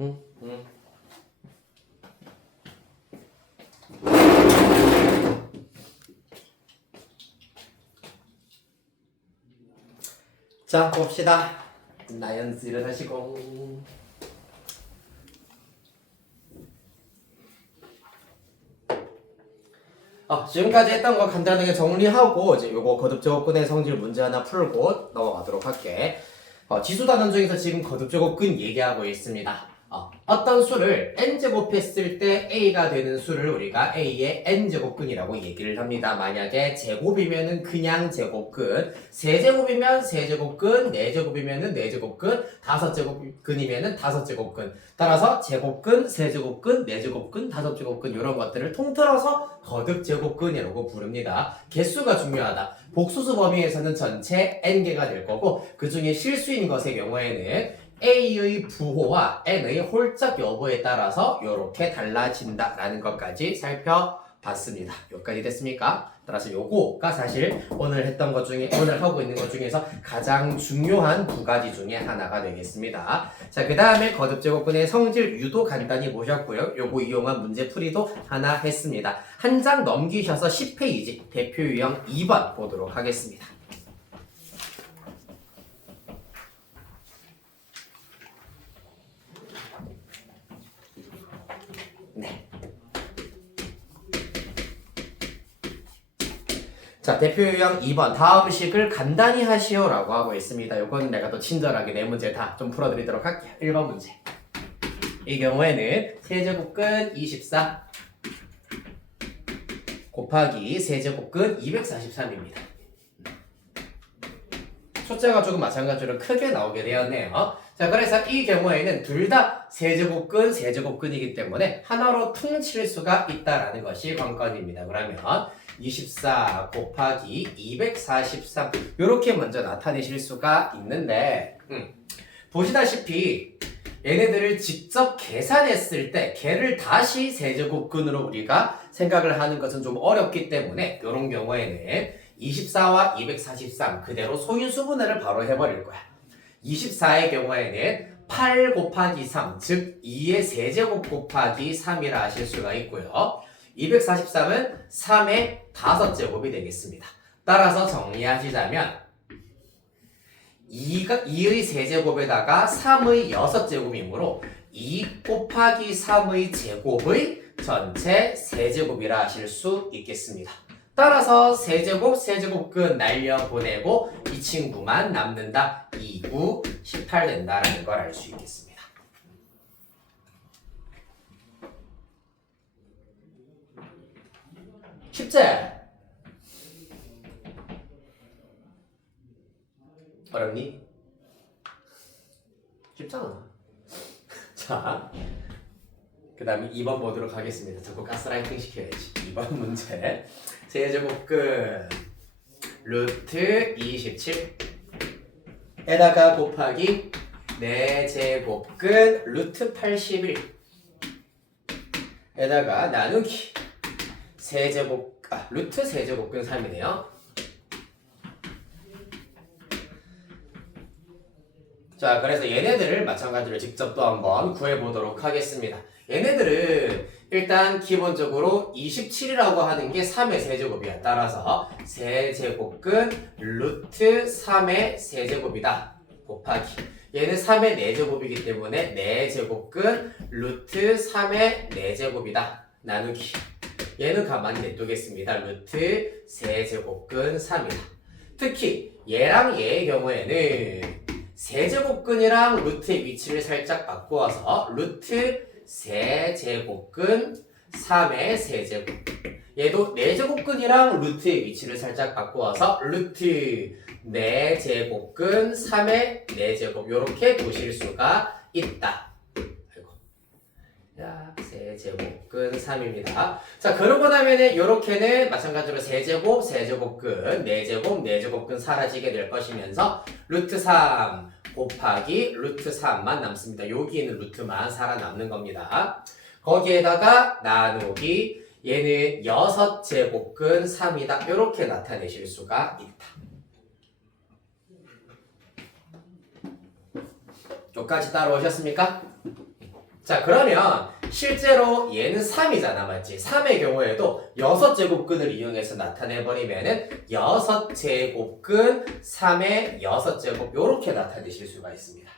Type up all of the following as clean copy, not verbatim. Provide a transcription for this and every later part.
응? 응. 자, 봅시다. 나연스 일어나시고. 지금까지 했던 거 간단하게 정리하고 이제 요거 거듭제곱근의 성질 문제 하나 풀고 넘어가도록 할게. 지수단원 중에서 지금 거듭제곱근 얘기하고 있습니다. 어떤 수를 n제곱했을 때 a가 되는 수를 우리가 a의 n제곱근이라고 얘기를 합니다. 만약에 제곱이면은 그냥 제곱근, 세제곱이면 세제곱근, 네제곱이면은 네제곱근, 다섯제곱근이면은 다섯제곱근. 따라서 제곱근, 세제곱근, 네제곱근, 다섯제곱근 이런 것들을 통틀어서 거듭제곱근이라고 부릅니다. 개수가 중요하다. 복수수 범위에서는 전체 n개가 될 거고 그 중에 실수인 것의 경우에는 A의 부호와 N의 홀짝 여부에 따라서 이렇게 달라진다라는 것까지 살펴봤습니다. 여기까지 됐습니까? 따라서 요거가 사실 오늘 했던 것 중에 오늘 하고 있는 것 중에서 가장 중요한 두 가지 중에 하나가 되겠습니다. 자, 그 다음에 거듭제곱근의 성질 유도 간단히 보셨고요. 요거 이용한 문제풀이도 하나 했습니다. 한 장 넘기셔서 10페이지 대표 유형 2번 보도록 하겠습니다. 네. 자, 대표 유형 2번 다음 식을 간단히 하시오라고 하고 있습니다. 요건 내가 또 친절하게 네 문제 다 좀 풀어드리도록 할게요. 1번 문제. 이 경우에는 세제곱근 24 곱하기 세제곱근 243입니다. 숫자가 조금 마찬가지로 크게 나오게 되었네요. 자, 그래서 이 경우에는 둘 다 세제곱근, 세제곱근이기 때문에 하나로 퉁칠 수가 있다라는 것이 관건입니다. 그러면 24 곱하기 243 이렇게 먼저 나타내실 수가 있는데 보시다시피 얘네들을 직접 계산했을 때 걔를 다시 세제곱근으로 우리가 생각을 하는 것은 좀 어렵기 때문에 이런 경우에는 24와 243 그대로 소인수분해를 바로 해버릴 거야. 24의 경우에는 8 곱하기 3, 즉 2의 세제곱 곱하기 3이라 하실 수가 있고요. 243은 3의 5제곱이 되겠습니다. 따라서 정리하시자면 2의 세제곱에다가 3의 6제곱이므로 2 곱하기 3의 제곱의 전체 세제곱이라 하실 수 있겠습니다. 따라서 세제곱, 세제곱근 날려보내고 이 친구만 남는다. 2, 9, 18 된다라는 걸 알 수 있겠습니다. 쉽지? 어렵니? 쉽잖아. 자, 그 다음에 2번 보도록 하겠습니다. 자꾸 가스라이팅 시켜야지. 2번 문제. 세제곱근 루트 27 에다가 곱하기 4제곱근 루트 81 에다가 나누기 루트 세제곱근 3이네요. 자, 그래서 얘네들을 마찬가지로 직접 또 한번 구해보도록 하겠습니다. 얘네들은 일단 기본적으로 27이라고 하는 게 3의 세제곱이야. 따라서 세제곱근 루트 3의 세제곱이다. 곱하기 얘는 3의 4제곱이기 때문에 4제곱근 루트 3의 4제곱이다. 나누기 얘는 가만히 냅두겠습니다. 루트 세제곱근 3이다. 특히 얘랑 얘의 경우에는 세제곱근이랑 루트의 위치를 살짝 바꾸어서 루트 세제곱근 3의 세제곱 얘도 4제곱근이랑 루트의 위치를 살짝 바꾸어서 루트 4제곱근 3의 4제곱 이렇게 보실 수가 있다. 자, 세제곱근 3입니다. 자, 그러고 나면은 요렇게는 마찬가지로 세제곱, 세제곱근, 4제곱, 4제곱근 사라지게 될 것이면서 루트 3 곱하기 루트 3만 남습니다. 여기에는 루트만 살아남는 겁니다. 거기에다가 나누기 얘는 6제곱근 3이다. 이렇게 나타내실 수가 있다. 여기까지 따라오셨습니까? 자, 그러면 실제로 얘는 3이잖아, 맞지? 3의 경우에도 6제곱근을 이용해서 나타내버리면은 6제곱근 3의 6제곱 요렇게 나타내실 수가 있습니다.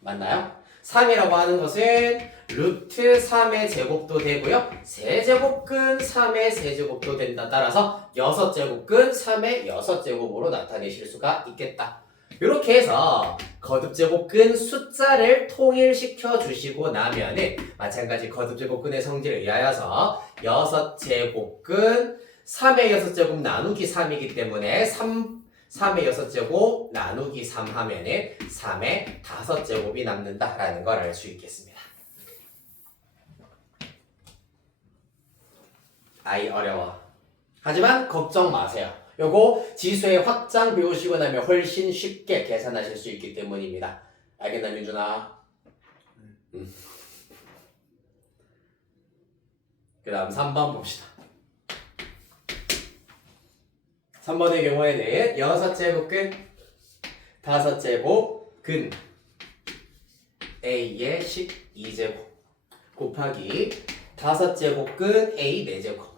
맞나요? 3이라고 하는 것은 루트 3의 제곱도 되고요. 세제곱근 3의 세제곱도 된다. 따라서 6제곱근 3의 6제곱으로 나타내실 수가 있겠다. 이렇게 해서 거듭제곱근 숫자를 통일시켜 주시고 나면은 마찬가지 거듭제곱근의 성질에 의하여서 6제곱근 3의 6제곱 나누기 3이기 때문에 3의 6제곱 나누기 3 하면은 3의 5제곱이 남는다라는 걸 알 수 있겠습니다. 아이 어려워. 하지만 걱정 마세요. 요거 지수의 확장 배우시고 나면 훨씬 쉽게 계산하실 수 있기 때문입니다. 알겠나 민준아? 그 다음 3번 봅시다. 3번의 경우에는 6제곱근 5제곱근 A의 12제곱 곱하기 5제곱근 A 4제곱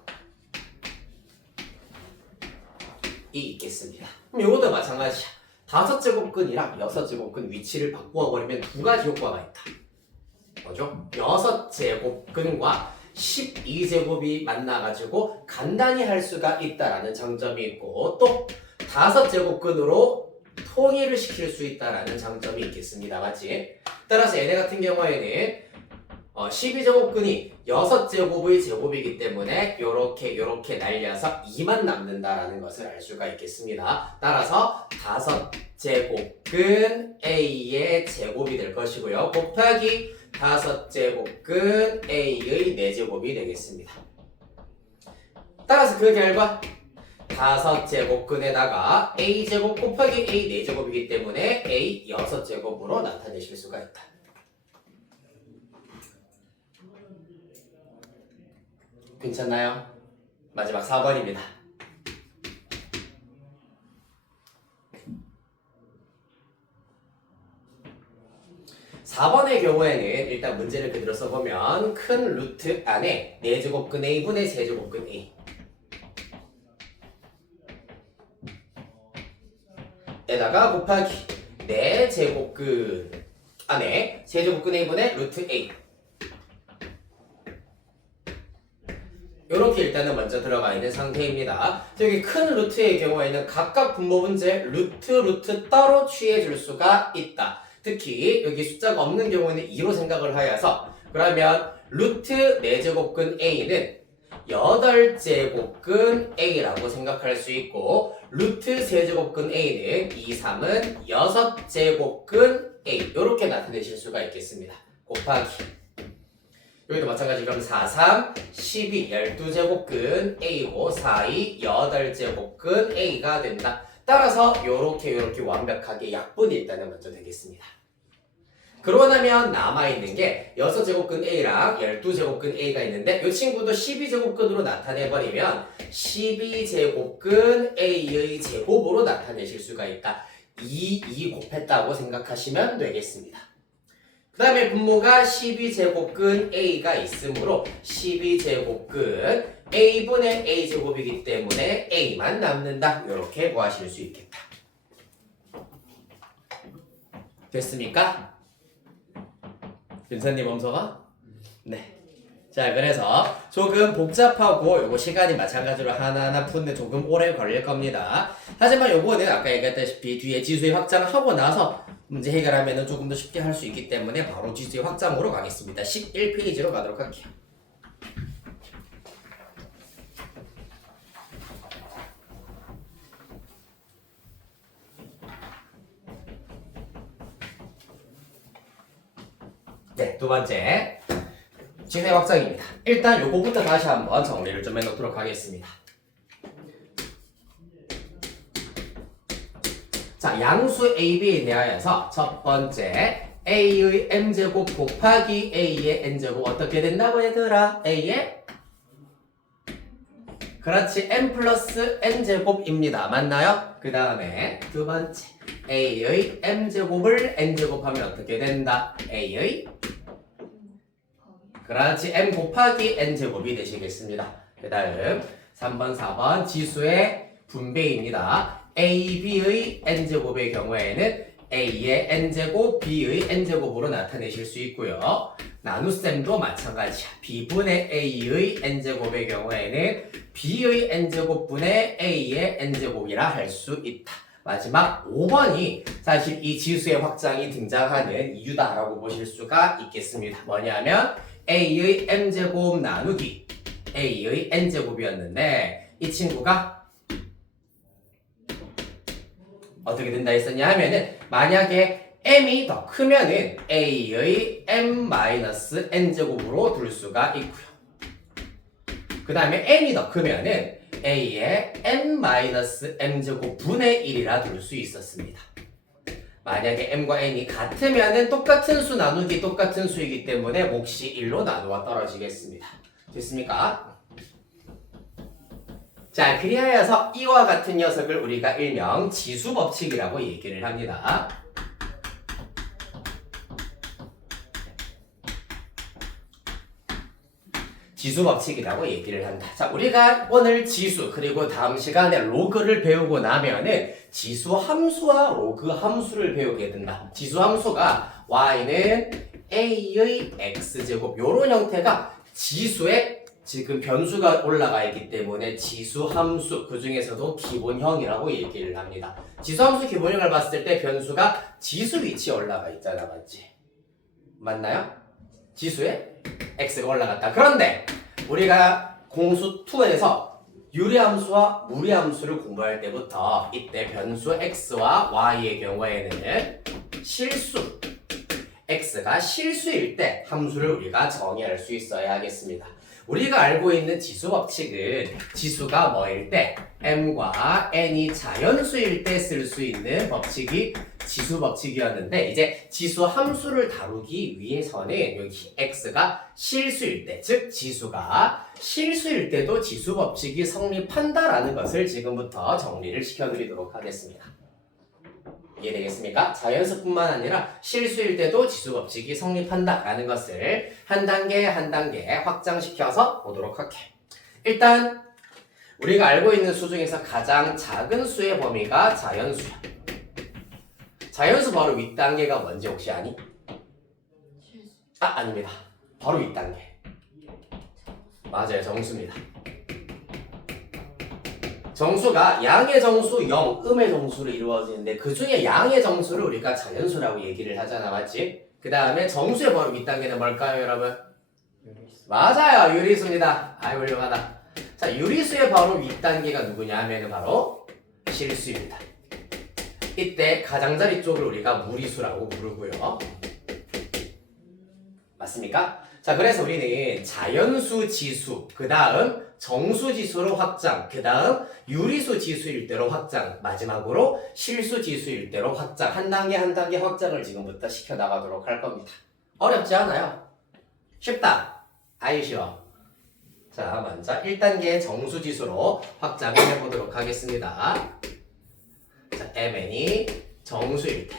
이 있겠습니다. 그럼 이것도 마찬가지야. 5제곱근이랑 6제곱근 위치를 바꾸어버리면 두 가지 효과가 있다. 뭐죠? 6제곱근과 12제곱이 만나가지고 간단히 할 수가 있다라는 장점이 있고 또 5제곱근으로 통일을 시킬 수 있다라는 장점이 있겠습니다. 맞지? 따라서 얘네 같은 경우에는 12제곱근이 6제곱의 제곱이기 때문에 요렇게 날려서 2만 남는다라는 것을 알 수가 있겠습니다. 따라서 5제곱근 A의 제곱이 될 것이고요. 곱하기 5제곱근 A의 4제곱이 되겠습니다. 따라서 그 결과 5제곱근에다가 A제곱 곱하기 A 4제곱이기 때문에 A 6제곱으로 나타내실 수가 있다. 괜찮나요? 마지막 4번입니다. 4번의 경우에는 일단 문제를 그대로 써보면 큰 루트 안에 4제곱근 A분의 세제곱근 A 에다가 곱하기 4제곱근 안에 세제곱근 A분의 루트 A 이렇게 일단은 먼저 들어가 있는 상태입니다. 여기 큰 루트의 경우에는 각각 분모 문제 루트 따로 취해줄 수가 있다. 특히 여기 숫자가 없는 경우에는 2로 생각을 하여서 그러면 루트 4제곱근 A는 8제곱근 A라고 생각할 수 있고 루트 세제곱근 A는 2, 3은 6제곱근 A 이렇게 나타내실 수가 있겠습니다. 곱하기 여기도 마찬가지 그럼 4, 3, 12, 12제곱근 A고 4, 2, 8제곱근 A가 된다. 따라서 요렇게 완벽하게 약분이 일단은 먼저 되겠습니다. 그러고 나면 남아있는 게 6제곱근 A랑 12제곱근 A가 있는데 이 친구도 12제곱근으로 나타내버리면 12제곱근 A의 제곱으로 나타내실 수가 있다. 2 곱했다고 생각하시면 되겠습니다. 그 다음에 분모가 12제곱근 A가 있으므로 12제곱근 A분의 A제곱이기 때문에 A만 남는다. 이렇게 구하실 수 있겠다. 됐습니까? 윤사님 엄서가? 네. 자, 그래서 조금 복잡하고 요거 시간이 마찬가지로 하나하나 푸는데 조금 오래 걸릴 겁니다. 하지만 요거는 아까 얘기했다시피 뒤에 지수의 확장하고 나서 문제 해결하면 조금 더 쉽게 할 수 있기 때문에 바로 지수의 확장으로 가겠습니다. 11페이지로 가도록 할게요. 네, 두 번째 지수의 확장입니다. 일단 요거부터 다시 한번 정리를 좀 해놓도록 하겠습니다. 자, 양수 AB에 대하여서 첫 번째 A의 M제곱 곱하기 A의 N제곱 어떻게 된다고 얘들아? A의 그렇지 M 플러스 N제곱입니다. 맞나요? 그 다음에 두 번째 A의 M제곱을 N제곱하면 어떻게 된다? A의 그렇지. m 곱하기 n제곱이 되시겠습니다. 그 다음 3번, 4번 지수의 분배입니다. a, b의 n제곱의 경우에는 a의 n제곱, b의 n제곱으로 나타내실 수 있고요. 나눗셈도 마찬가지야. b분의 a의 n제곱의 경우에는 b의 n제곱분의 a의 n제곱이라 할 수 있다. 마지막 5번이 사실 이 지수의 확장이 등장하는 이유다라고 보실 수가 있겠습니다. 뭐냐면 a의 m제곱 나누기 a의 n제곱이었는데 이 친구가 어떻게 된다 했었냐 하면은 만약에 m이 더 크면은 a의 m-n제곱으로 둘 수가 있고요. 그 다음에 n이 더 크면은 a의 n-m제곱 분의 1이라 둘 수 있었습니다. 만약에 m과 n이 같으면은 똑같은 수 나누기 똑같은 수이기 때문에 몫이 1로 나누어 떨어지겠습니다. 됐습니까? 자, 그리하여서 이와 같은 녀석을 우리가 일명 지수법칙이라고 얘기를 합니다. 지수법칙이라고 얘기를 한다. 자, 우리가 오늘 지수 그리고 다음 시간에 로그를 배우고 나면은 지수 함수와 로그 함수를 배우게 된다. 지수 함수가 y는 a의 x제곱 요런 형태가 지수의 지금 변수가 올라가 있기 때문에 지수 함수 그 중에서도 기본형이라고 얘기를 합니다. 지수 함수 기본형을 봤을 때 변수가 지수 위치에 올라가 있잖아, 맞지? 맞나요? 지수에 x가 올라갔다. 그런데 우리가 공수 2에서 유리함수와 무리함수를 공부할 때부터 이때 변수 x와 y의 경우에는 실수 x가 실수일 때 함수를 우리가 정의할 수 있어야 하겠습니다. 우리가 알고 있는 지수 법칙은 지수가 뭐일 때 m과 n이 자연수일 때 쓸 수 있는 법칙이 지수 법칙이었는데 이제 지수 함수를 다루기 위해서는 여기 x가 실수일 때, 즉 지수가 실수일 때도 지수 법칙이 성립한다라는 것을 지금부터 정리를 시켜드리도록 하겠습니다. 이해되겠습니까? 자연수뿐만 아니라 실수일 때도 지수 법칙이 성립한다라는 것을 한 단계 한 단계 확장시켜서 보도록 할게. 일단 우리가 알고 있는 수 중에서 가장 작은 수의 범위가 자연수야. 자연수 바로 윗단계가 뭔지 혹시 아니? 아닙니다. 바로 윗단계. 맞아요. 정수입니다. 정수가 양의 정수, 영, 음의 정수로 이루어지는데 그 중에 양의 정수를 우리가 자연수라고 얘기를 하잖아, 맞지? 그 다음에 정수의 바로 윗단계는 뭘까요, 여러분? 맞아요, 유리수입니다. 아이 훌륭하다. 자, 유리수의 바로 윗단계가 누구냐 하면 바로 실수입니다. 이때 가장자리 쪽을 우리가 무리수라고 부르고요. 맞습니까? 자, 그래서 우리는 자연수 지수, 그 다음 정수 지수로 확장, 그 다음 유리수 지수일 때로 확장, 마지막으로 실수 지수일 때로 확장, 한 단계 한 단계 확장을 지금부터 시켜나가도록 할 겁니다. 어렵지 않아요? 쉽다. 아이 쉬워. 자, 먼저 1단계 정수 지수로 확장을 해보도록 하겠습니다. 자, mn이 정수일 때.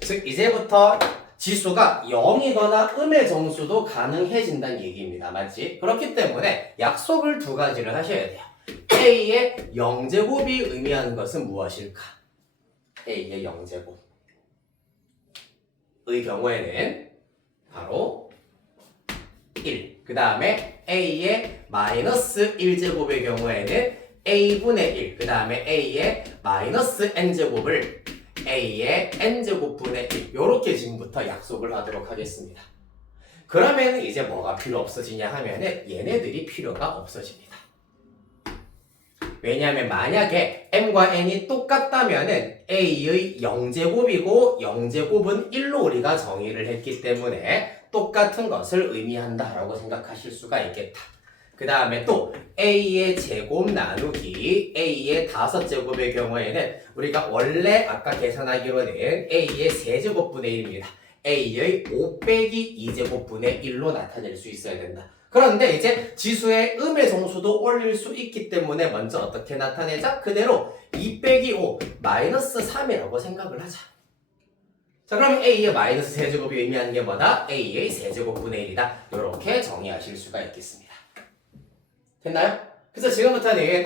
즉, 이제부터 지수가 0이거나 음의 정수도 가능해진다는 얘기입니다. 맞지? 그렇기 때문에 약속을 두 가지를 하셔야 돼요. a의 0제곱이 의미하는 것은 무엇일까? a의 0제곱의 경우에는 바로 1. 그 다음에 a의 마이너스 1제곱의 경우에는 a분의 1. 그 다음에 a의 마이너스 n제곱을 a의 n제곱분의 1 요렇게 지금부터 약속을 하도록 하겠습니다. 그러면 이제 뭐가 필요 없어지냐 하면은 얘네들이 필요가 없어집니다. 왜냐하면 만약에 m과 n이 똑같다면은 a의 0제곱이고 0제곱은 1로 우리가 정의를 했기 때문에 똑같은 것을 의미한다라고 생각하실 수가 있겠다. 그 다음에 또 a의 제곱 나누기 a의 5제곱의 경우에는 우리가 원래 아까 계산하기로는 a의 세제곱분의 1입니다. a의 5 빼기 2제곱분의 1로 나타낼 수 있어야 된다. 그런데 이제 지수의 음의 정수도 올릴 수 있기 때문에 먼저 어떻게 나타내자? 그대로 2 빼기 5 마이너스 3이라고 생각을 하자. 자, 그럼 a의 마이너스 세제곱이 의미하는 게 뭐다? a의 세제곱분의 1이다. 이렇게 정의하실 수가 있겠습니다. 됐나요? 그래서 지금부터는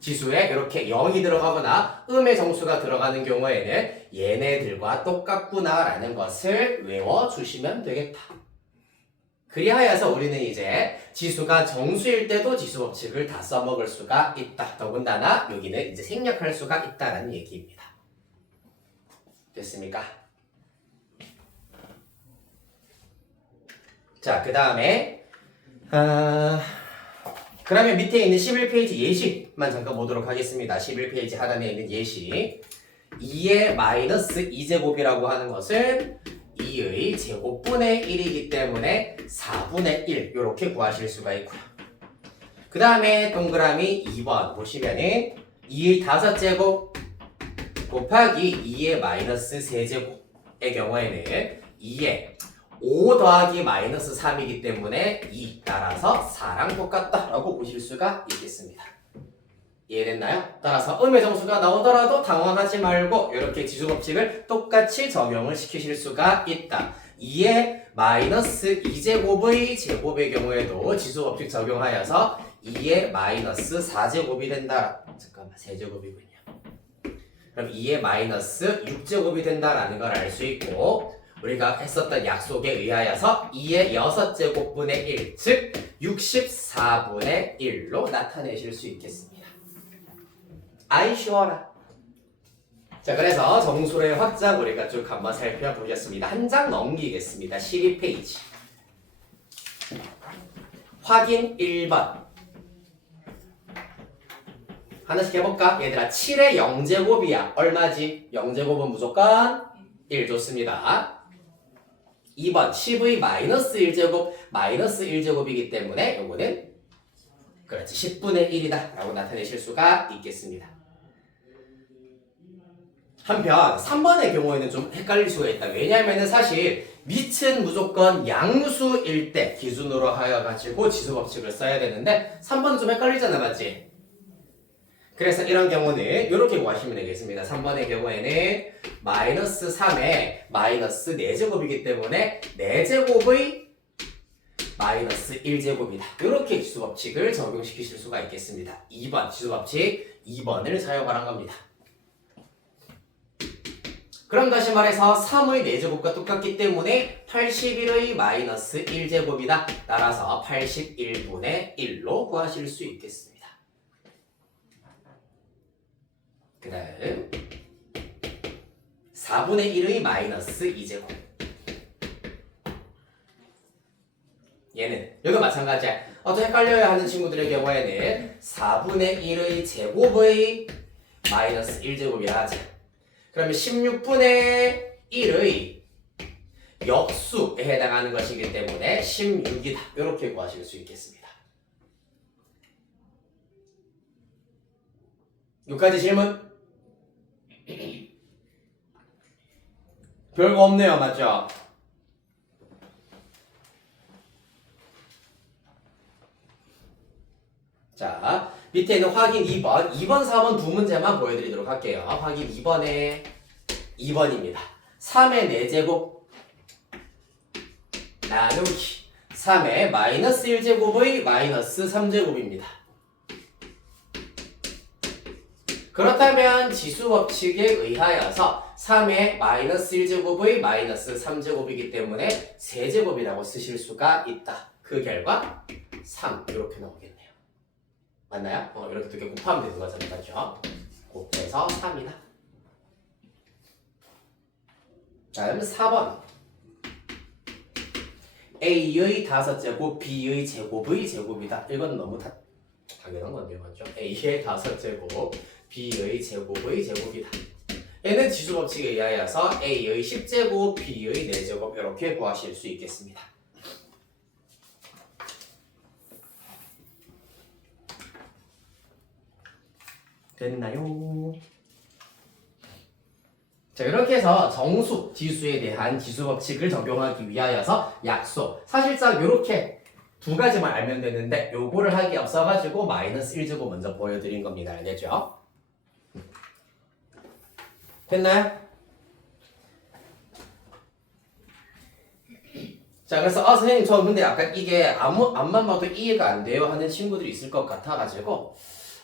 지수에 이렇게 0이 들어가거나 음의 정수가 들어가는 경우에는 얘네들과 똑같구나라는 것을 외워주시면 되겠다. 그리하여서 우리는 이제 지수가 정수일 때도 지수 법칙을 다 써먹을 수가 있다. 더군다나 여기는 이제 생략할 수가 있다는 얘기입니다. 됐습니까? 자, 그 다음에 그러면 밑에 있는 11페이지 예시만 잠깐 보도록 하겠습니다. 11페이지 하단에 있는 예시 2의 마이너스 2제곱이라고 하는 것은 2의 제곱분의 1이기 때문에 4분의 1 이렇게 구하실 수가 있고요. 그 다음에 동그라미 2번 보시면은 2의 5제곱 곱하기 2의 마이너스 3제곱의 경우에는 2의 5 더하기 마이너스 3이기 때문에 2 따라서 4랑 똑같다 라고 보실 수가 있겠습니다. 이해됐나요? 따라서 음의 정수가 나오더라도 당황하지 말고 이렇게 지수법칙을 똑같이 적용을 시키실 수가 있다. 2의 마이너스 2제곱의 제곱의 경우에도 지수법칙 적용하여서 2의 마이너스 4제곱이 된다. 잠깐만 3제곱이군요. 그럼 2의 마이너스 6제곱이 된다라는 걸 알 수 있고 우리가 했었던 약속에 의하여서 2의 6제곱분의 1, 즉 64분의 1로 나타내실 수 있겠습니다. 아이 쉬워라. 자, 그래서 정수의 확장 우리가 쭉 한번 살펴보겠습니다. 한 장 넘기겠습니다. 12페이지. 확인 1번. 하나씩 해볼까? 얘들아 7의 0제곱이야. 얼마지? 0제곱은 무조건 1 좋습니다. 2번 10의 마이너스 1제곱 마이너스 1제곱이기 때문에 요거는 그렇지 10분의 1이다 라고 나타내실 수가 있겠습니다. 한편 3번의 경우에는 좀 헷갈릴 수가 있다. 왜냐하면 사실 밑은 무조건 양수일 때 기준으로 하여가지고 지수법칙을 써야 되는데 3번은 좀 헷갈리잖아, 맞지? 그래서 이런 경우는 이렇게 구하시면 되겠습니다. 3번의 경우에는 마이너스 3에 마이너스 4제곱이기 때문에 4제곱의 마이너스 1제곱이다. 이렇게 지수법칙을 적용시키실 수가 있겠습니다. 2번 지수법칙 2번을 사용하란 겁니다. 그럼 다시 말해서 3의 4제곱과 똑같기 때문에 81의 마이너스 1제곱이다. 따라서 81분의 1로 구하실 수 있겠습니다. 그 다음 4분의 1의 마이너스 2제곱 얘는 여기도 마찬가지야. 또 헷갈려야 하는 친구들의 경우에는 4분의 1의 제곱의 마이너스 1제곱이라 하자. 그러면 16분의 1의 역수에 해당하는 것이기 때문에 16이다. 이렇게 구하실 수 있겠습니다. 여기까지 질문? 별거 없네요, 맞죠? 자, 밑에 있는 확인 2번, 2번, 4번 두 문제만 보여드리도록 할게요. 확인 2번에 2번입니다. 3의 4제곱 나누기 3의 마이너스 1제곱의 마이너스 3제곱입니다. 그렇다면 지수법칙에 의하여서 3의 마이너스 1제곱의 마이너스 3제곱이기 때문에 세제곱이라고 쓰실 수가 있다. 그 결과 3 이렇게 나오겠네요. 맞나요? 이렇게 두 개 곱하면 되는 거잖아요. 맞죠? 곱해서 3이다. 다음 4번 A의 5제곱 B의 제곱의 제곱이다. 이건 너무 당연한 건데요. 맞죠? A의 5제곱 B의 제곱의 제곱이다. 얘는 지수법칙에 의하여서 A의 10제곱 B의 4제곱 이렇게 구하실 수 있겠습니다. 됐나요? 자, 이렇게 해서 정수, 지수에 대한 지수법칙을 적용하기 위하여서 약속. 사실상 이렇게 두 가지만 알면 되는데 요거를 하기 앞서가지고 마이너스 1제곱 먼저 보여드린 겁니다. 알겠죠? 됐나요? 자, 그래서 선생님 저 근데 약간 이게 앞만 봐도 이해가 안 돼요 하는 친구들이 있을 것 같아가지고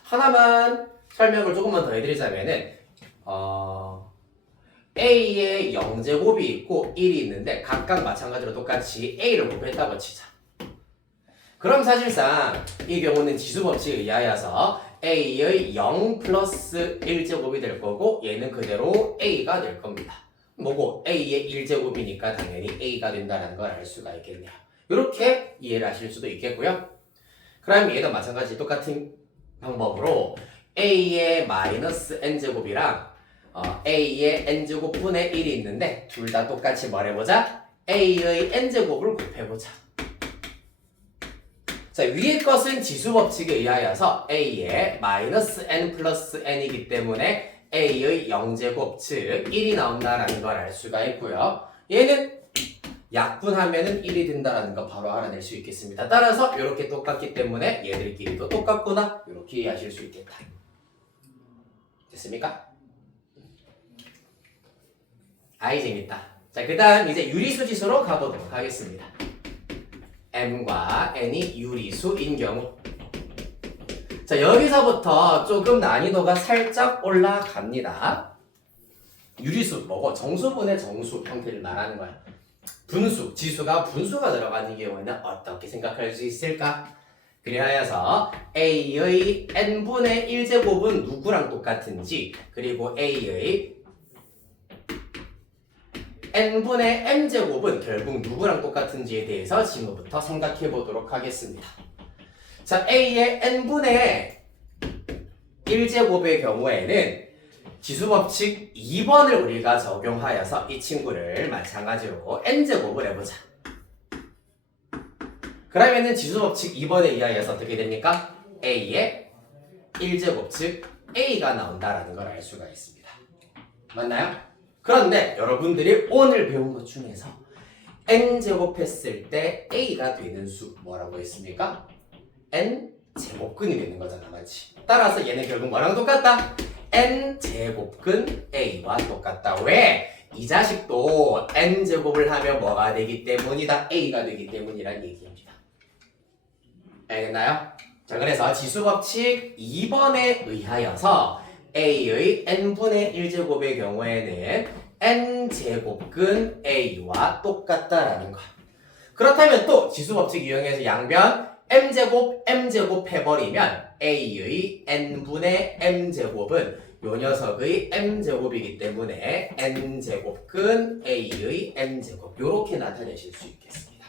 하나만 설명을 조금만 더 해드리자면은 A에 0제곱이 있고 1이 있는데 각각 마찬가지로 똑같이 A를 곱했다고 치자. 그럼 사실상 이 경우는 지수법칙에 의하여서 A의 0 플러스 1제곱이 될 거고 얘는 그대로 A가 될 겁니다. 뭐고 A의 1제곱이니까 당연히 A가 된다는 걸 알 수가 있겠네요. 이렇게 이해를 하실 수도 있겠고요. 그럼 얘도 마찬가지 똑같은 방법으로 A의 마이너스 n제곱이랑 A의 n제곱분의 1이 있는데 둘 다 똑같이 뭘 해보자? A의 n제곱을 곱해보자. 자, 위의 것은 지수법칙에 의하여서 A의 마이너스 n 플러스 n이기 때문에 A의 0제곱 즉 1이 나온다라는 걸 알 수가 있고요. 얘는 약분하면은 1이 된다라는 거 바로 알아낼 수 있겠습니다. 따라서 이렇게 똑같기 때문에 얘들끼리도 똑같구나 이렇게 이해하실 수 있겠다. 됐습니까? 아이 재밌다. 자, 그 다음 이제 유리수 지수로 가보도록 하겠습니다. m과 n이 유리수인 경우 자, 여기서부터 조금 난이도가 살짝 올라갑니다. 유리수 뭐고? 정수분의 정수 형태를 말하는 거야. 분수, 지수가 분수가 들어가는 경우에는 어떻게 생각할 수 있을까? 그리하여서 A의 n분의 1제곱은 누구랑 똑같은지 그리고 A의 n분의 m제곱은 결국 누구랑 똑같은지에 대해서 지금부터 생각해 보도록 하겠습니다. 자, A의 n분의 1제곱의 경우에는 지수법칙 2번을 우리가 적용하여서 이 친구를 마찬가지로 n제곱을 해보자. 그러면은 지수법칙 2번에 의하여서 어떻게 됩니까? A의 1제곱 즉 A가 나온다라는 걸 알 수가 있습니다. 맞나요? 그런데 여러분들이 오늘 배운 것 중에서 n제곱했을 때 A가 되는 수 뭐라고 했습니까? n제곱근이 되는 거잖아, 맞지? 따라서 얘는 결국 뭐랑 똑같다? n제곱근 A와 똑같다. 왜? 이 자식도 n제곱을 하면 뭐가 되기 때문이다? A가 되기 때문이란 얘기입니다. 알겠나요? 자, 그래서 지수법칙 2번에 의하여서 A의 n분의 1제곱의 경우에는 n제곱근 A와 똑같다라는 거. 그렇다면 또 지수법칙 이용해서 양변 m제곱 해버리면 A의 n분의 m제곱은 요 녀석의 m제곱이기 때문에 n제곱근 A의 m제곱 요렇게 나타내실 수 있겠습니다.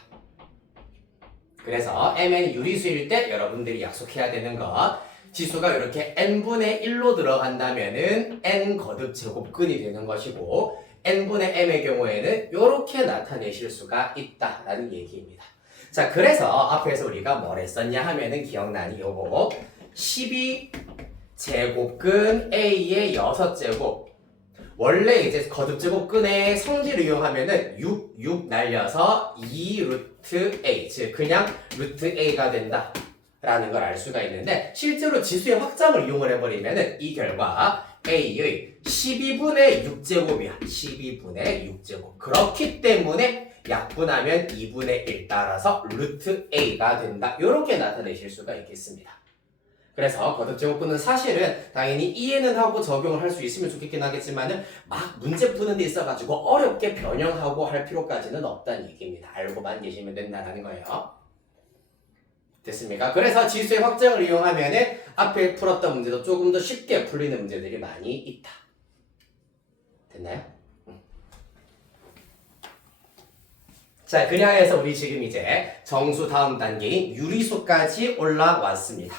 그래서 mn 유리수일 때 여러분들이 약속해야 되는 것 지수가 이렇게 n분의 1로 들어간다면은 n 거듭 제곱근이 되는 것이고 n분의 m의 경우에는 이렇게 나타내실 수가 있다라는 얘기입니다. 자, 그래서 앞에서 우리가 뭘 했었냐 하면은 기억나니 요거 12제곱근 A의 6제곱 원래 이제 거듭제곱근의 성질을 이용하면은 6 날려서 2 루트 A 즉 그냥 루트 A가 된다 라는 걸 알 수가 있는데 실제로 지수의 확장을 이용을 해버리면은 이 결과 A의 12분의 6제곱이야. 12분의 6제곱. 그렇기 때문에 약분하면 2분의 1 따라서 루트 A가 된다. 이렇게 나타내실 수가 있겠습니다. 그래서 거듭제곱근은 사실은 당연히 이해는 하고 적용을 할 수 있으면 좋겠긴 하겠지만은 막 문제 푸는 데 있어가지고 어렵게 변형하고 할 필요까지는 없다는 얘기입니다. 알고만 계시면 된다는 거예요. 됐습니까? 그래서 지수의 확장을 이용하면은 앞에 풀었던 문제도 조금 더 쉽게 풀리는 문제들이 많이 있다. 됐나요? 자, 그리하여서 우리 지금 이제 정수 다음 단계인 유리수까지 올라왔습니다.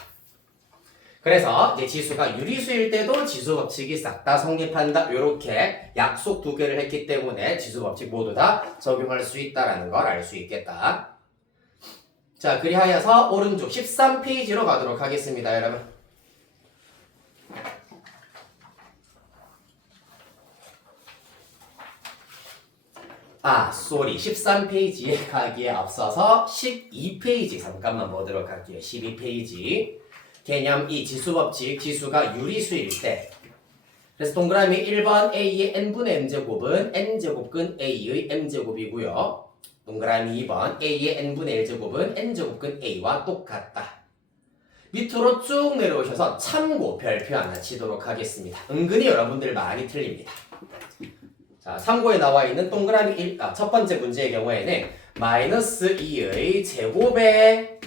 그래서 이제 지수가 유리수일 때도 지수 법칙이 싹 다 성립한다. 이렇게 약속 두 개를 했기 때문에 지수 법칙 모두 다 적용할 수 있다라는 걸 알 수 있겠다. 자, 그리하여서 오른쪽 13페이지로 가도록 하겠습니다, 여러분. 쏘리. 13페이지에 가기에 앞서서 12페이지 잠깐만 보도록 할게요. 12페이지. 개념 2 지수법칙, 지수가 유리수일 때. 그래서 동그라미 1번 A의 n분의 m제곱은 n제곱근 A의 m제곱이고요. 동그라미 2번 a의 n분의 1제곱은 n제곱근 a와 똑같다. 밑으로 쭉 내려오셔서 참고 별표 하나 치도록 하겠습니다. 은근히 여러분들 많이 틀립니다. 자, 참고에 나와 있는 동그라미 1, 첫 번째 문제의 경우에는 마이너스 2의 제곱에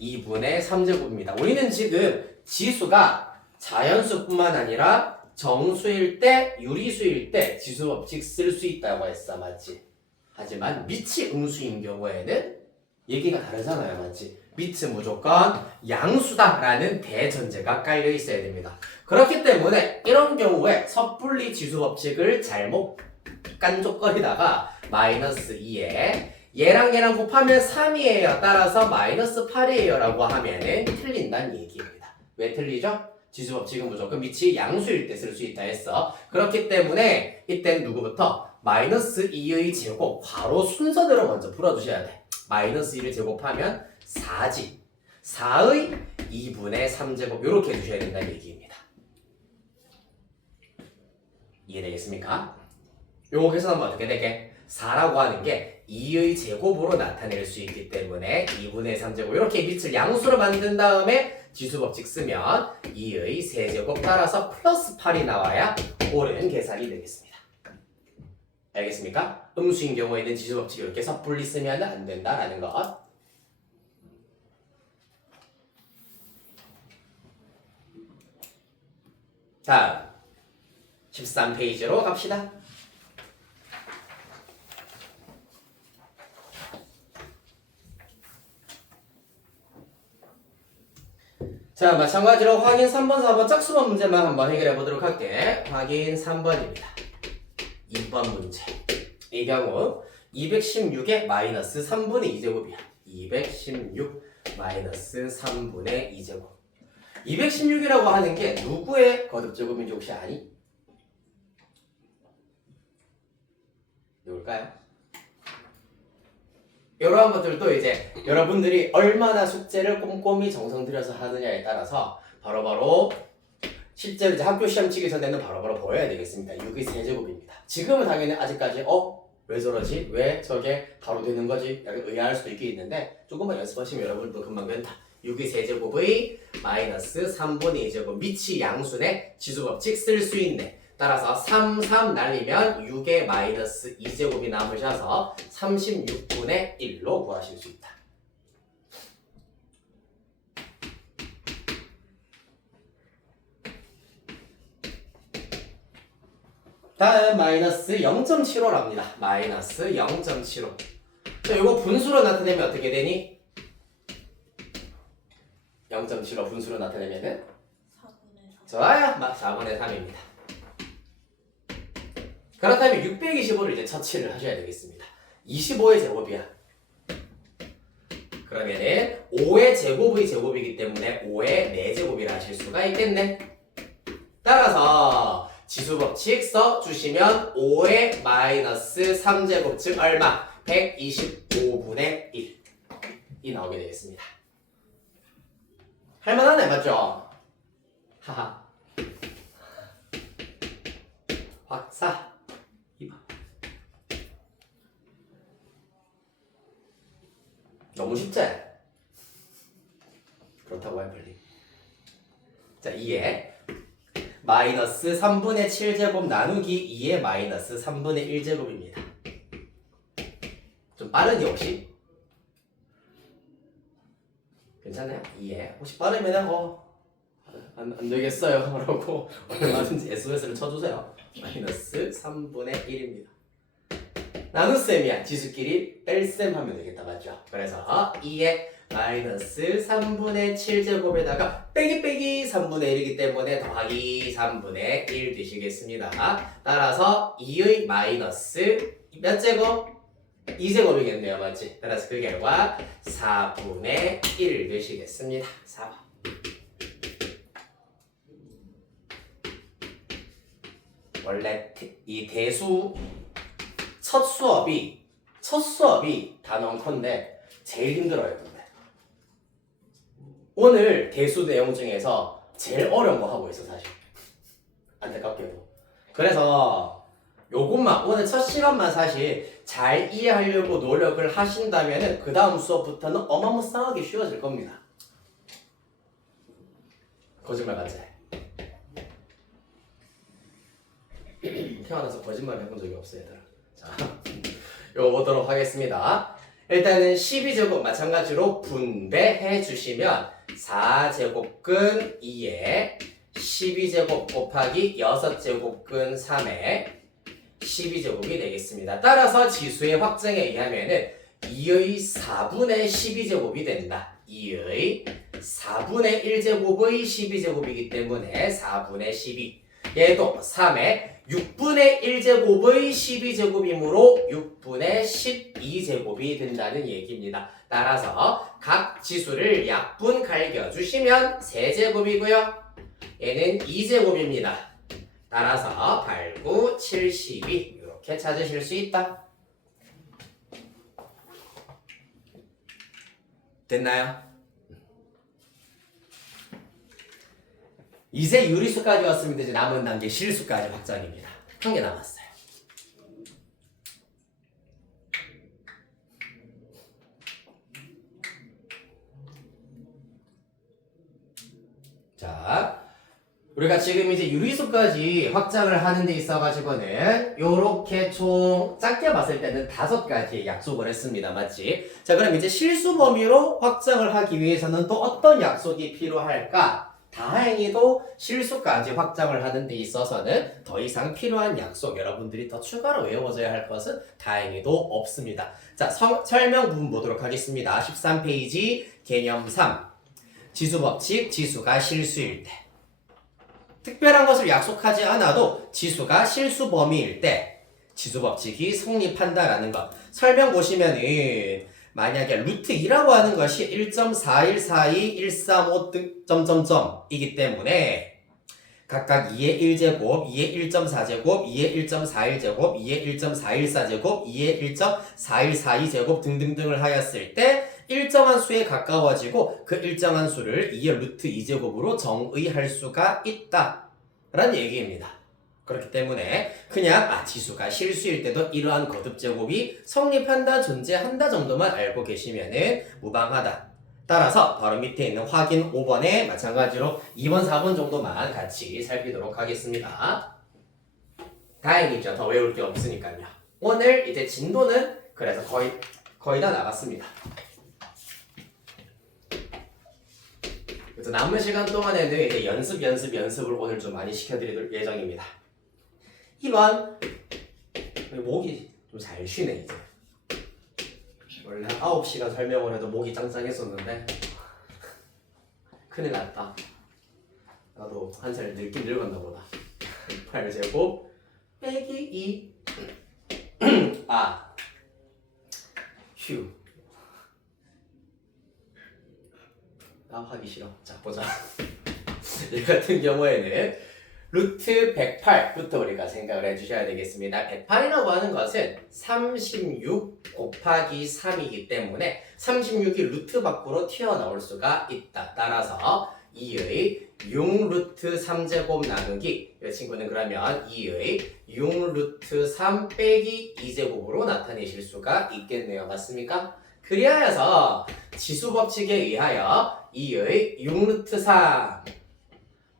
2분의 3제곱입니다. 우리는 지금 지수가 자연수뿐만 아니라 정수일 때, 유리수일 때 지수법칙 쓸 수 있다고 했어, 맞지? 하지만 밑이 음수인 경우에는 얘기가 다르잖아요, 맞지? 밑은 무조건 양수다라는 대전제가 깔려 있어야 됩니다. 그렇기 때문에 이런 경우에 섣불리 지수법칙을 잘못 깐족거리다가 마이너스 2에 얘랑 얘랑 곱하면 3이에요. 따라서 마이너스 8이에요 라고 하면은 틀린다는 얘기입니다. 왜 틀리죠? 지수법칙은 무조건 밑이 양수일 때 쓸 수 있다 했어. 그렇기 때문에 이때는 누구부터? 마이너스 2의 제곱 바로 순서대로 먼저 풀어주셔야 돼. 마이너스 2를 제곱하면 4지. 4의 2분의 3제곱 이렇게 해주셔야 된다는 얘기입니다. 이해되겠습니까? 요거 계산하면 어떻게 되게? 4라고 하는 게 2의 제곱으로 나타낼 수 있기 때문에 2분의 3제곱 이렇게 밑을 양수로 만든 다음에 지수법칙 쓰면 2의 세제곱 따라서 플러스 8이 나와야 옳은 계산이 되겠습니다. 알겠습니까? 음수인 경우에는 지수법칙 이렇게 섣불리 쓰면 안 된다라는 것. 다음 13페이지로 갑시다. 자, 마찬가지로 확인 3번, 4번 짝수번 문제만 한번 해결해 보도록 할게. 확인 3번입니다. 2번 문제. 이 경우 216의 마이너스 3분의 2제곱이야. 216 마이너스 3분의 2제곱. 216이라고 하는 게 누구의 거듭제곱인지 혹시 아니? 누굴까요? 이러한 것들도 이제 여러분들이 얼마나 숙제를 꼼꼼히 정성 들여서 하느냐에 따라서 바로바로 실제로 이제 학교 시험 치기 전에는 바로바로 보여야 되겠습니다. 6의 세제곱입니다. 지금은 당연히 아직까지 왜 저러지? 왜 저게 바로 되는 거지? 약간 의아할 수도 있겠는데 조금만 연습하시면 여러분도 금방 된다. 6의 세제곱의 마이너스 3분의 2제곱 밑이 양수네 지수법칙 쓸 수 있네. 따라서 3, 3 날리면 6의 마이너스 2제곱이 남으셔서 36분의 1로 구하실 수 있다. 다음 마이너스 0.75랍니다. 마이너스 0.75. 자, 이거 분수로 나타내면 어떻게 되니? 0.75 분수로 나타내면은 4분의 3. 좋아요. 4분의 3입니다. 그렇다면 625를 이제 처치를 하셔야 되겠습니다. 25의 제곱이야. 그러면은 5의 제곱의 제곱이기 때문에 5의 4제곱이라 하실 수가 있겠네. 따라서 지수법칙 써주시면 5의 마이너스 3제곱 즉 얼마? 125분의 1이 나오게 되겠습니다. 할만하네 맞죠? 하하. 확사 2번. 너무 쉽지? 그렇다고 할 빨리. 자 2에 마이너스 3분의 7제곱 나누기 2의 마이너스 3분의 1제곱입니다. 좀 빠르니 혹시? 괜찮아요? 2에 혹시 빠르면 안 되겠어요 라고 얼마든지 SOS를 쳐주세요. 마이너스 3분의 1입니다. 나눗셈이야. 지수끼리 뺄셈 하면 되겠다 맞죠? 그래서 2에 마이너스 3분의 7제곱에다가 빼기 3분의 1이기 때문에 더하기 3분의 1 되시겠습니다. 따라서 2의 마이너스 몇 제곱? 2제곱이겠네요 맞지? 따라서 그 결과 4분의 1 되시겠습니다. 4번. 원래 이 대수 첫 수업이 단원컨대 제일 힘들어요. 근데 오늘 대수 내용 중에서 제일 어려운 거 하고 있어 사실. 안타깝게도. 그래서 요것만 오늘 첫 시간만 사실 잘 이해하려고 노력을 하신다면은 그 다음 수업부터는 어마무쌍하게 쉬워질 겁니다. 거짓말 같지? 태어나서 거짓말 해본 적이 없어 얘들아. 자, 요거 보도록 하겠습니다. 일단은 12제곱 마찬가지로 분배해 주시면 4제곱근 2에 12제곱 곱하기 6제곱근 3에 12제곱이 되겠습니다. 따라서 지수의 확정에 의하면은 2의 4분의 12제곱이 된다. 2의 4분의 1제곱의 12제곱이기 때문에 4분의 12. 얘도 3의 6분의 1제곱의 12제곱이므로 6분의 12제곱이 된다는 얘기입니다. 따라서 각 지수를 약분 갈겨주시면 3제곱이고요. 얘는 2제곱입니다. 따라서 8, 9, 72 이렇게 찾으실 수 있다. 됐나요? 이제 유리수까지 왔습니다. 이제 남은 단계 실수까지 확정입니다. 한 개 남았어요. 자, 우리가 지금 이제 유리수까지 확장을 하는 데 있어가지고는 요렇게 총 작게 봤을 때는 5가지의 약속을 했습니다. 맞지? 자, 그럼 이제 실수 범위로 확장을 하기 위해서는 또 어떤 약속이 필요할까? 다행히도 실수까지 확장을 하는 데 있어서는 더 이상 필요한 약속, 여러분들이 더 추가로 외워줘야 할 것은 다행히도 없습니다. 자, 설명 부분 보도록 하겠습니다. 13페이지 개념 3. 지수법칙, 지수가 실수일 때. 특별한 것을 약속하지 않아도 지수가 실수 범위일 때 지수법칙이 성립한다라는 것. 설명 보시면은 만약에 루트 2라고 하는 것이 1.4142, 135 이기 때문에 각각 2의 1제곱, 2의 1.4제곱, 2의 1.41제곱, 2의 1.414제곱, 2의 1.4142제곱 등등등을 하였을 때 일정한 수에 가까워지고 그 일정한 수를 2의 루트 2제곱으로 정의할 수가 있다 라는 얘기입니다. 그렇기 때문에 그냥 지수가 실수일 때도 이러한 거듭제곱이 성립한다, 존재한다 정도만 알고 계시면은 무방하다. 따라서 바로 밑에 있는 확인 5번에 마찬가지로 2번, 4번 정도만 같이 살피도록 하겠습니다. 다행이죠. 더 외울 게 없으니까요. 오늘 이제 진도는 그래서 거의 다 나갔습니다. 그래서 남은 시간 동안에는 이제 연습을 오늘 좀 많이 시켜드릴 예정입니다. 2번 목이 좀 잘 쉬네 이제. 원래 9시간 설명을 해도 목이 짱짱했었는데 큰일 났다. 나도 한 살 늙긴 늙었나 보다. 8제곱 빼기 2 휴. 나 하기 싫어. 자 보자. 이 같은 경우에는 루트 108부터 우리가 생각을 해주셔야 되겠습니다. 108이라고 하는 것은 36 곱하기 3이기 때문에 36이 루트 밖으로 튀어나올 수가 있다. 따라서 2의 6루트 3제곱 나누기 이 친구는 그러면 2의 6루트 3 빼기 2제곱으로 나타내실 수가 있겠네요. 맞습니까? 그리하여서 지수법칙에 의하여 2의 6루트 3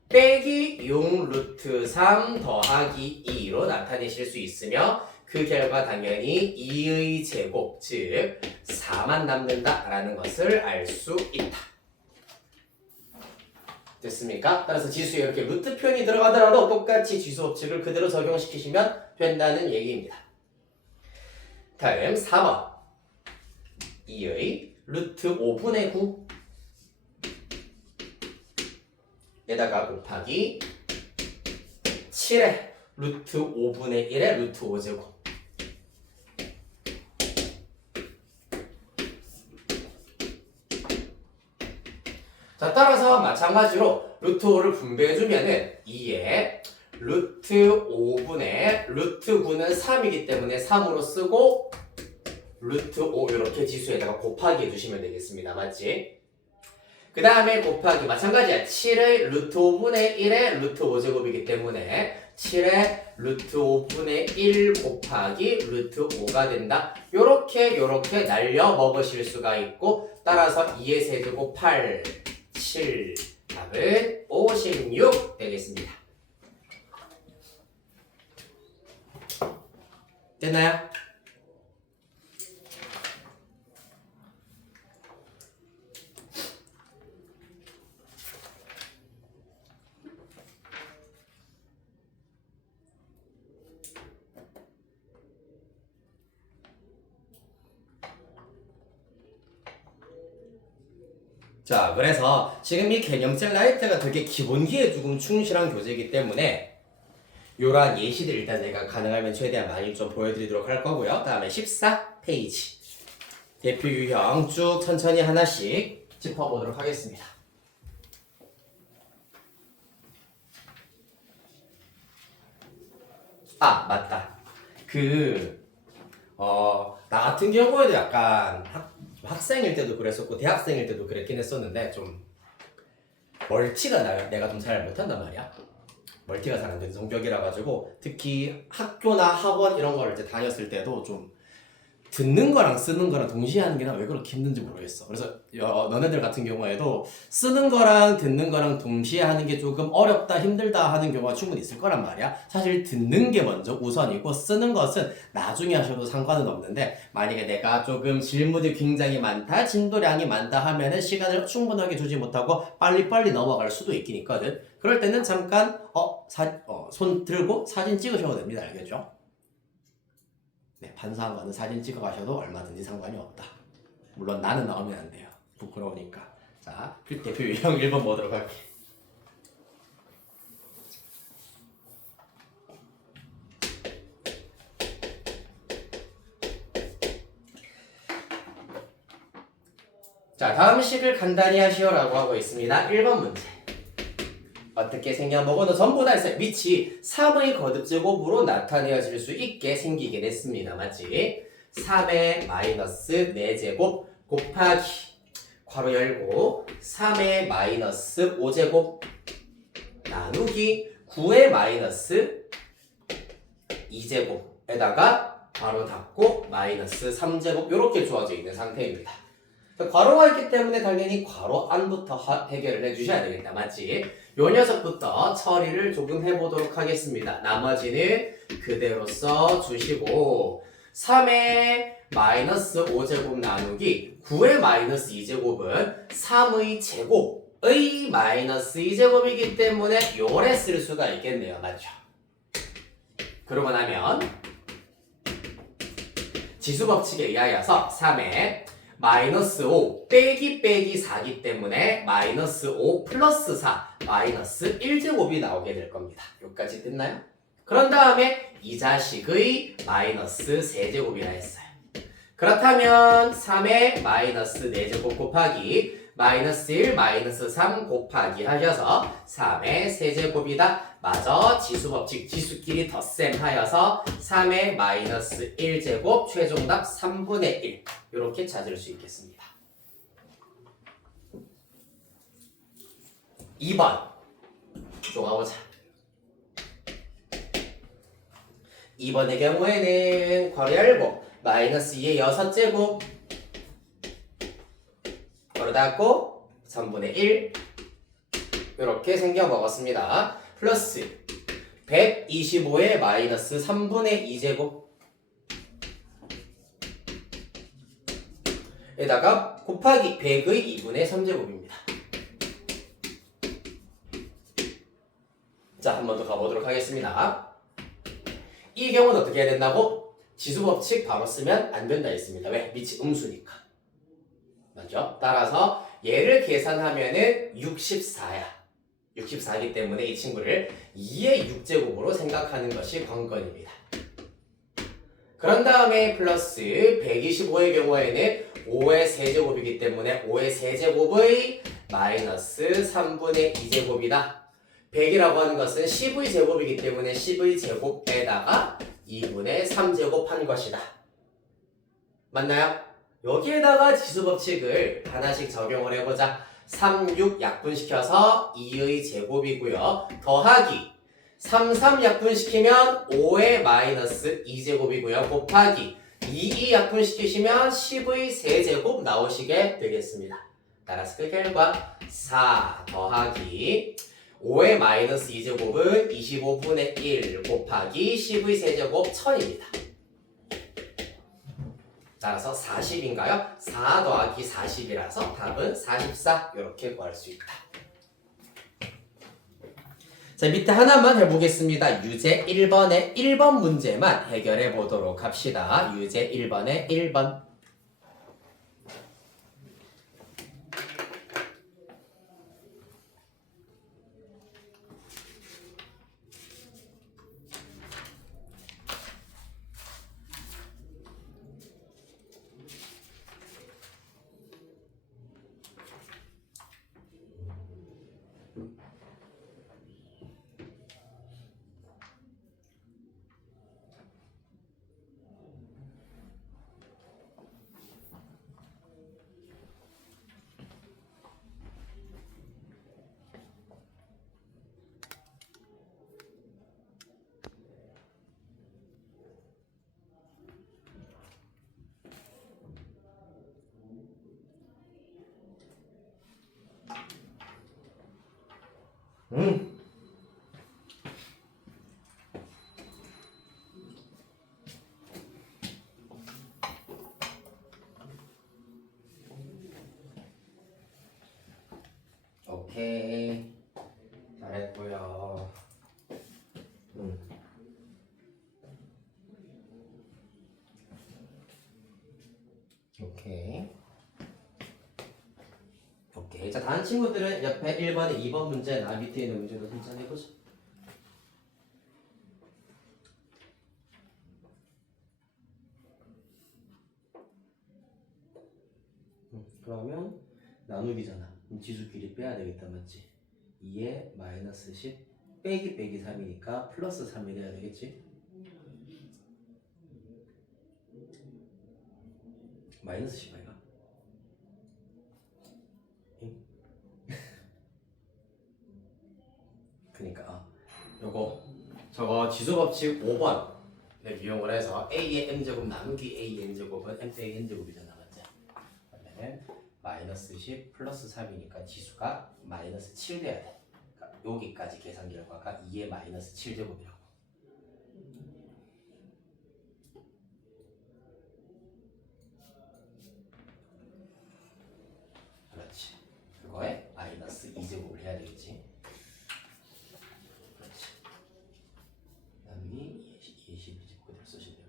빼기 6루트 3 더하기 2로 나타내실 수 있으며 그 결과 당연히 2의 제곱, 즉 4만 남는다라는 것을 알 수 있다. 됐습니까? 따라서 지수에 이렇게 루트 표현이 들어가더라도 똑같이 지수법칙을 그대로 적용시키시면 된다는 얘기입니다. 다음 4번 2의 루트 5분의 9 에다가 곱하기 7의 루트 5분의 1의 루트 5제곱. 자, 따라서 마찬가지로 루트 5를 분배해주면은 2에 루트 5분의 루트 9는 3이기 때문에 3으로 쓰고 루트 5 이렇게 지수에다가 곱하기 해주시면 되겠습니다. 맞지? 그 다음에 곱하기 마찬가지야. 7의 루트 5분의 1의 루트 5제곱이기 때문에 7의 루트 5분의 1 곱하기 루트 5가 된다. 요렇게 날려 먹으실 수가 있고 따라서 2의 세제곱 8, 7 답은 56 되겠습니다. 됐나요? 자, 그래서 지금 이 개념적 라이트가 되게 기본기에 조금 충실한 교재이기 때문에 요러한 예시들 일단 내가 가능하면 최대한 많이 좀 보여드리도록 할 거고요. 다음에 14페이지 대표 유형 쭉 천천히 하나씩 짚어보도록 하겠습니다. 아, 맞다. 나 같은 경우에도 약간 학생일 때도 그랬었고 대학생일 때도 그랬긴 했었는데 좀 멀티가 내가 좀 잘 못한단 말이야. 멀티가 잘 안 되는 성격이라 가지고 특히 학교나 학원 이런 거를 이제 다녔을 때도 좀 듣는 거랑 쓰는 거랑 동시에 하는 게 나 왜 그렇게 힘든지 모르겠어. 그래서 너네들 같은 경우에도 쓰는 거랑 듣는 거랑 동시에 하는 게 조금 어렵다 힘들다 하는 경우가 충분히 있을 거란 말이야. 사실 듣는 게 먼저 우선이고 쓰는 것은 나중에 하셔도 상관은 없는데 만약에 내가 조금 질문이 굉장히 많다 진도량이 많다 하면은 시간을 충분하게 주지 못하고 빨리빨리 넘어갈 수도 있긴 있거든. 그럴 때는 잠깐 손 들고 사진 찍으셔도 됩니다. 알겠죠? 네, 반사한 사진 찍어 가셔도 얼마든지 상관이 없다. 물론 나는 나오면 안 돼요. 부끄러우니까. 자, 대표 유형 1번 보도록 할게. 자, 다음 식을 간단히 하시오라고 하고 있습니다. 1번 문제. 어떻게 생겨먹어도 전부 다 있어요. 밑이 3의 거듭제곱으로 나타내어질 수 있게 생기게 됐습니다. 맞지? 3의 마이너스 4제곱 곱하기 괄호 열고 3의 마이너스 5제곱 나누기 9의 마이너스 2제곱에다가 괄호 닫고 마이너스 3제곱 이렇게 주어져 있는 상태입니다. 괄호가 있기 때문에 당연히 괄호 안부터 해결을 해주셔야 되겠다. 맞지? 요 녀석부터 처리를 조금 해보도록 하겠습니다. 나머지는 그대로 써주시고 3의 마이너스 5제곱 나누기 9의 마이너스 2제곱은 3의 제곱의 마이너스 2제곱이기 때문에 요래 쓸 수가 있겠네요. 맞죠? 그러고 나면 지수법칙에 의하여서 3의 마이너스 5 빼기 4기 때문에 마이너스 5 플러스 4 마이너스 1제곱이 나오게 될 겁니다. 여기까지 됐나요? 그런 다음에 이 자식의 마이너스 3제곱이라 했어요. 그렇다면 3의 마이너스 4제곱 곱하기 마이너스 1 마이너스 3 곱하기 하셔서 3의 세제곱이다. 맞아. 지수법칙 지수끼리 덧셈 하여서 3의 마이너스 1제곱 최종답 3분의 1 이렇게 찾을 수 있겠습니다. 2번 쪼가보자. 2번의 경우에는 괄호 열고 마이너스 2의 6제곱 괄호 닫고 3분의 1 이렇게 생겨 먹었습니다. 플러스 125의 마이너스 3분의 2제곱 에다가 곱하기 100의 2분의 3제곱입니다. 자, 한 번 더 가보도록 하겠습니다. 이 경우는 어떻게 해야 된다고? 지수법칙 바로 쓰면 안 된다 했습니다. 왜? 밑이 음수니까. 맞죠? 따라서 얘를 계산하면은 64야. 64이기 때문에 이 친구를 2의 6제곱으로 생각하는 것이 관건입니다. 그런 다음에 플러스 125의 경우에는 5의 세제곱이기 때문에 5의 세제곱의 마이너스 3분의 2제곱이다. 100이라고 하는 것은 10의 제곱이기 때문에 10의 제곱에다가 2분의 3제곱 한 것이다. 맞나요? 여기에다가 지수법칙을 하나씩 적용을 해보자. 3, 6 약분시켜서 2의 제곱이고요. 더하기 3 약분시키면 5의 마이너스 2제곱이고요. 곱하기 2 약분시키시면 10의 세제곱 나오시게 되겠습니다. 따라서 그 결과 4 더하기 5의 마이너스 2제곱은 25분의 1 곱하기 10의 세제곱 1000입니다. 따라서 40인가요? 4 더하기 40이라서 답은 44 이렇게 구할 수 있다. 자, 밑에 하나만 해보겠습니다. 유제 1번의 1번 문제만 해결해 보도록 합시다. 유제 1번의 1번. 오케이. 잘했고요. 오케이. 오케이. 자, 다른 친구들은 옆에 1번에 2번 문제나 밑에 있는 문제도 한번 해보자. 그러면 나누기잖아. 지수끼리 빼야 되겠다, 맞지? 2에 마이너스 10 빼기 3이니까 플러스 3이 돼야 되겠지? 마이너스 10 아이가? 그니까 요거 저거 지수법칙 5번을 이용을 해서 a의 m제곱 나누기 a의 n제곱은 m 빼기 n제곱이잖아, 맞지? 그러면 마이너스 10 플러스 3이니까 지수가 마이너스 7 돼야 돼. 그러니까 여기까지 계산 결과가 2의 마이너스 7제곱이라고. 그렇지. 그거에 마이너스 2제곱을 해야 되겠지. 그렇지. 나누기 20제곱 그대로 쓰시면 되고.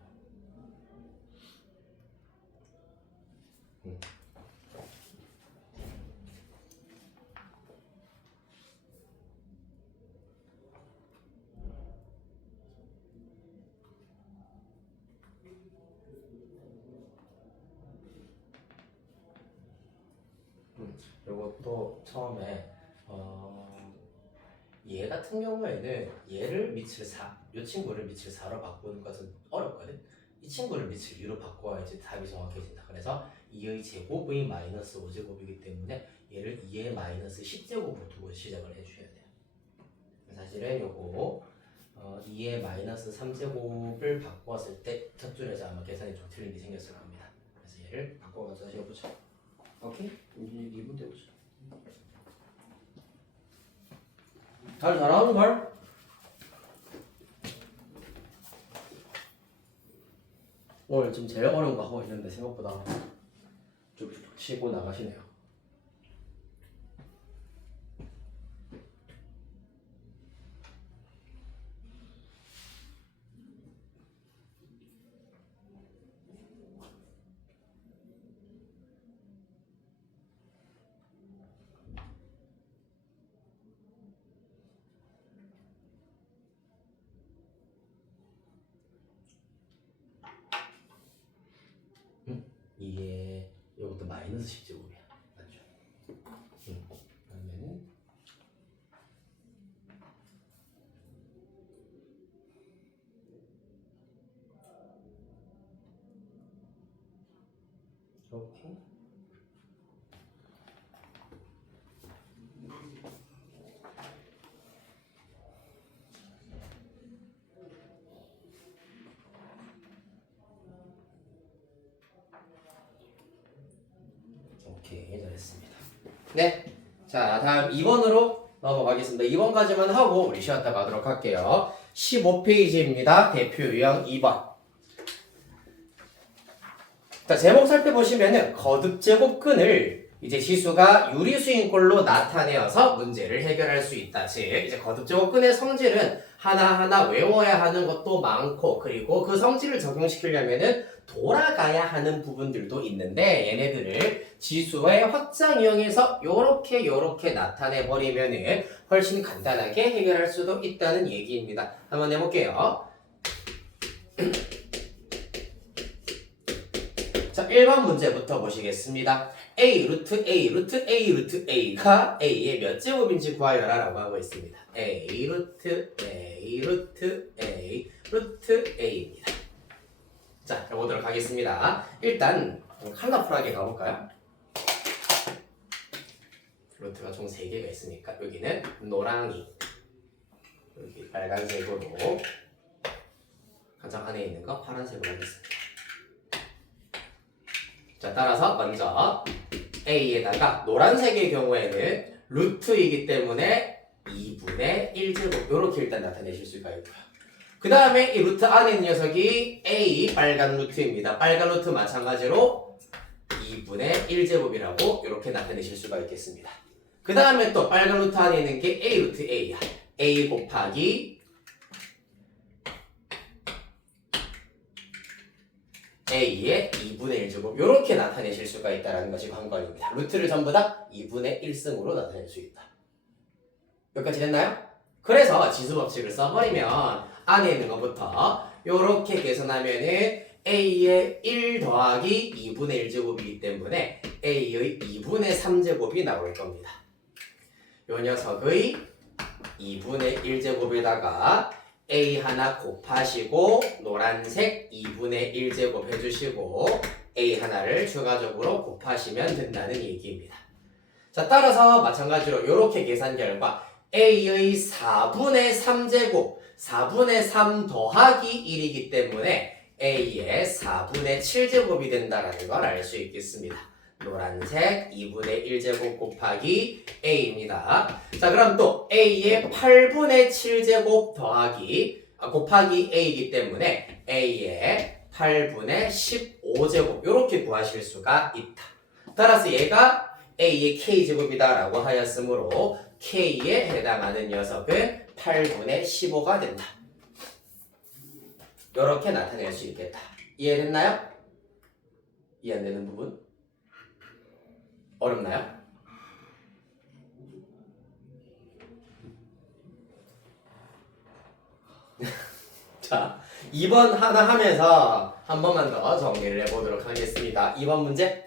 이것도 처음에 얘 같은 경우에는 얘를 밑을 4, 이 친구를 밑을 4로 바꾸는 것은 어렵거든. 이 친구를 밑을 2로 바꿔야지 답이 정확해진다. 그래서 2의 제곱의 마이너스 5제곱이기 때문에 얘를 2의 마이너스 10제곱으로 두고 시작을 해주셔야 돼요. 사실은 요거 2의 마이너스 3제곱을 바꿨을 때 첫 줄에서 아마 계산이 좀 틀린 게 생겼을 겁니다. 그래서 얘를 바꿔가지고 다시 해보자. 오케이? 2분 때보자. 잘 나오는 걸? 오늘 지금 제일 어려운 거 하고 있는데 생각보다 쭉쭉 치고 나가시네요. 이게 이것도 마이너스 10제곱이야. 맞죠? 그러면은 이렇게 오케이, 잘했습니다. 네, 자 다음 2번으로 넘어가겠습니다. 2번까지만 하고 우리 쉬었다 가도록 할게요. 15페이지입니다. 대표 유형 2번. 자, 제목 살펴보시면은 거듭 제곱근을 이제 지수가 유리수인꼴로 나타내어서 문제를 해결할 수 있다. 즉, 이제 거듭 제곱근의 성질은 하나하나 외워야 하는 것도 많고, 그리고 그 성질을 적용시키려면은 돌아가야 하는 부분들도 있는데, 얘네들을 지수의 확장 이용해서 요렇게 나타내 버리면은 훨씬 간단하게 해결할 수도 있다는 얘기입니다. 한번 해볼게요. 자, 1번 문제부터 보시겠습니다. a 루트 a 루트 a 루트 a가 a의 몇 제곱인지 구하여라 라고 하고 있습니다. a 루트 a 루트 a 루트 a입니다. 자, 해보도록 하겠습니다. 일단 컬러풀하게 가볼까요? 루트가 총 3개가 있으니까 여기는 노랑이, 여기 빨간색으로, 가장 안에 있는 거 파란색으로 하겠습니다. 자, 따라서 먼저 a에다가 노란색의 경우에는 루트이기 때문에 2분의 1제곱 이렇게 일단 나타내실 수가 있고요. 그 다음에 이 루트 안에 있는 녀석이 a 빨간 루트입니다. 빨간 루트 마찬가지로 2분의 1제곱이라고 이렇게 나타내실 수가 있겠습니다. 그 다음에 또 빨간 루트 안에 있는 게 a 루트 a야. a 곱하기 a의 2분의 1제곱 이렇게 나타내실 수가 있다는 것이 관건입니다. 루트를 전부 다 2분의 1승으로 나타낼 수 있다. 여기까지 됐나요? 그래서 지수법칙을 써버리면 안에 있는 것부터 이렇게 계산하면은 a의 1 더하기 2분의 1제곱이기 때문에 a의 2분의 3제곱이 나올 겁니다. 요 녀석의 2분의 1제곱에다가 a 하나 곱하시고 노란색 2분의 1제곱 해주시고 a 하나를 추가적으로 곱하시면 된다는 얘기입니다. 자, 따라서 마찬가지로 이렇게 계산 결과 a의 4분의 3제곱 4분의 3 더하기 1이기 때문에 a의 4분의 7제곱이 된다는 걸 알 수 있겠습니다. 노란색 2분의 1제곱 곱하기 a입니다. 자, 그럼 또 a의 8분의 7제곱 곱하기 a이기 때문에 a의 8분의 15제곱 이렇게 구하실 수가 있다. 따라서 얘가 a의 k제곱이다 라고 하였으므로 k에 해당하는 녀석은 8분의 15가 된다. 이렇게 나타낼 수 있겠다. 이해됐나요? 이해 안 되는 부분? 어렵나요? 자, 2번 하나 하면서 한 번만 더 정리를 해보도록 하겠습니다. 2번 문제.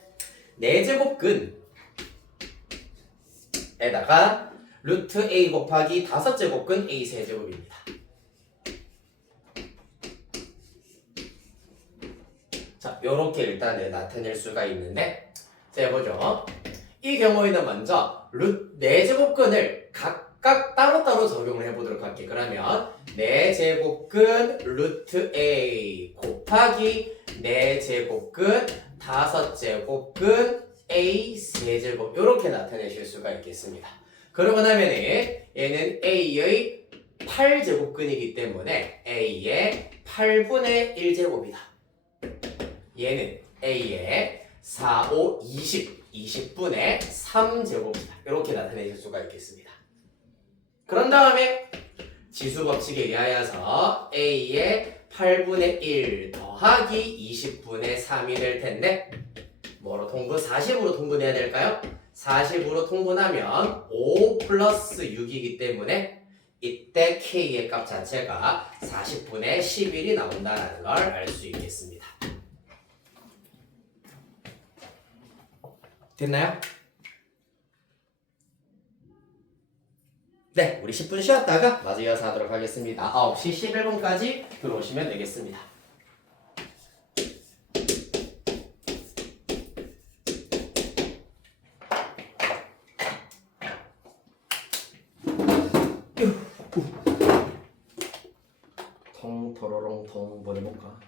4제곱근에다가 루트 a 곱하기 5제곱근 a 세제곱입니다. 자, 요렇게 일단 나타낼 수가 있는데, 자, 해보죠. 이 경우에는 먼저 4제곱근을 각각 따로따로 적용을 해보도록 할게요. 그러면 4제곱근 루트 a 곱하기 4제곱근 5제곱근 a 세제곱 이렇게 나타내실 수가 있겠습니다. 그러고 나면은 얘는 a의 8제곱근이기 때문에 a의 8분의 1제곱이다. 얘는 a의 4, 5, 20분의 3제곱이다. 이렇게 나타내실 수가 있겠습니다. 그런 다음에 지수법칙에 의하여서 a의 8분의 1 더하기 20분의 3이 될 텐데 뭐로 통분? 40으로 통분해야 될까요? 40으로 통분하면 5 플러스 6이기 때문에 이때 k의 값 자체가 40분의 11이 나온다는 걸 알 수 있겠습니다. 됐나요? 네, 우리 10분 쉬었다가 마저 이어서 하도록 하겠습니다. 9시 11분까지 들어오시면 되겠습니다. 통 토로롱 통 보내볼까?